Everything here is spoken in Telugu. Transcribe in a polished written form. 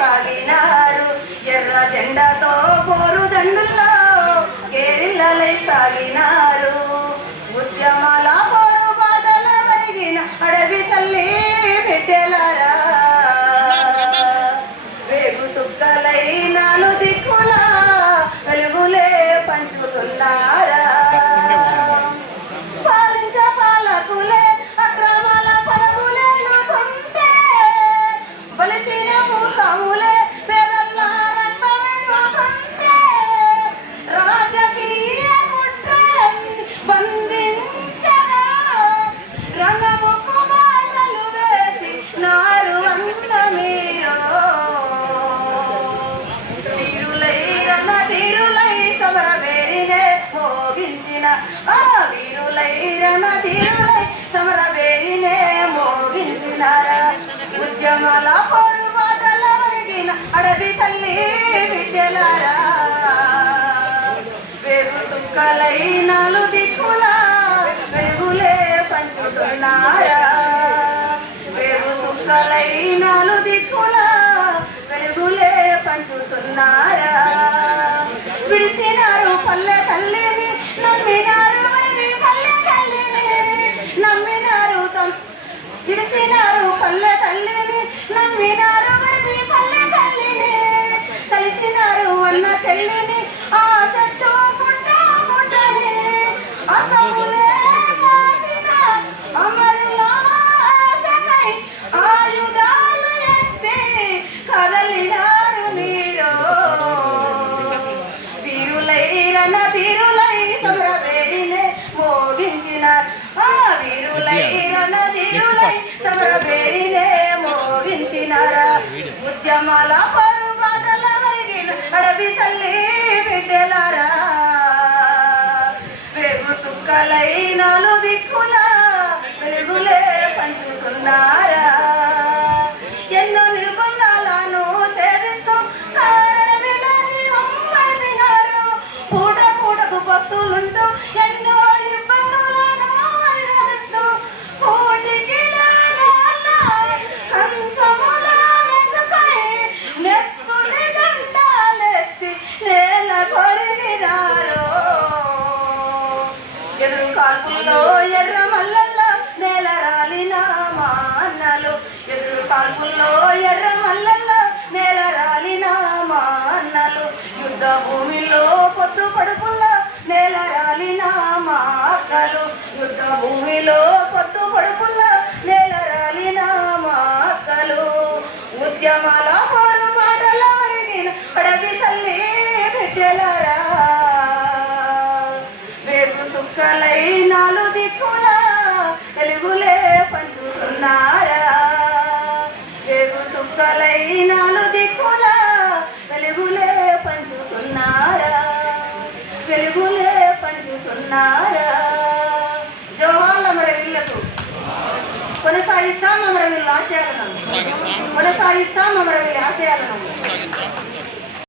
సాగినారు ఎర్ర జెండాతో పోరు దండుల్లో కేరిల్లలై సాగినారు ఉద్యమాల పోరు బాటల వరిగిన అడవి తల్లి బిడ్డలారా వేగు సుక్కలై నాలు దిక్కుల వెలుగులే పంచుతున్నారా పాలించ పాలకులే అక్రమాల పరుగులేనుకుంటే బలిసిన మూసములే పేదల్ల రక్తమేసుకుంటే రాజకీయ కుట్రని బంధించగా రంగముకు మాటలు వేసి నారు అన్న మీరు వీరులై రణ వీరులై సమరవేరినే మోగించిన వీరులై రణ వీరులై సమరవేరినే మోగించినారా ఉద్యమాల పోరుబాటల వరిగిన అడవి తల్లి బిడ్డలారా వేగు సుక్కలై నాలు దిక్కుల వెలుగులే పంచుతున్నారా వేగు సుక్కలై నాలు దిక్కుల వెలుగులే పంచుతున్నారా విడిసినారు పల్లె తల్లిని నమ్మినారు పల్లె తల్లిని నమ్మినారు విడిసినారు పల్లె తల్లిని నమ్మినారు పల్లె తల్లిని కలిసినారు అన్న చెల్లిని ఆ చెట్టు పుట్ట పుట్టని అసములే కాసిన అమరుల ఆశకై ఆయుధాలు ఎత్తి కదలినారు మీరు వీరులై రణ వీరులై సమరవేడినే మోగించినారు వీరులై రణ వీరులై సమరవేడినే మోగించినారా ఉద్యమాల పరుబాటల వరిగిన అడవి తల్లి బిడ్డలారా వేగు సుక్కలై నాలు దిక్కుల వెలుగులే పంచుతున్నారా ఎన్నో నిర్బంధాలను ఛేదిస్తూ కారణమిలని పంపినారు పూట పూటకు బస్సులుంటూ ఎన్నో ఇబ్బందులను అనుభవిస్తూ పూటికి కంచముల వెనుకై నెత్తుని జెండాలెత్తి నేల కొరిగినారు ఎదురు కాల్పుల్లో ఎర్ర మల్లల్లో నేల రాలిన మా అన్నలు ఎదురు కాల్పుల్లో ఎర్ర మల్లల్లో నేల రాలిన మా అన్నలు యుద్ధ భూమిలో పొత్తు పడుపుల్లో నేల రాలిన మా అక్కలు యుద్ధ భూమిలో పొత్తు పడుపుల్లో నేల రాలిన మా అక్కలు ఉద్యమాల పోరుబాటల వరిగిన అడవి తల్లి బిడ్డలారా వేగు సుక్కలై నాలు దిక్కుల వెలుగులే పంచుతున్నారా వేగు సుక్కలై నాలు దిక్కుల వెలుగులే పంచుతున్నారా వెలుగులే పంచుతున్నారా జోహార్ల అమరవీరులకు కొనసాగిస్తాం అమరవీరుల ఆశయాలను కొనసాగిస్తాం అమరవీరుల ఆశయాలను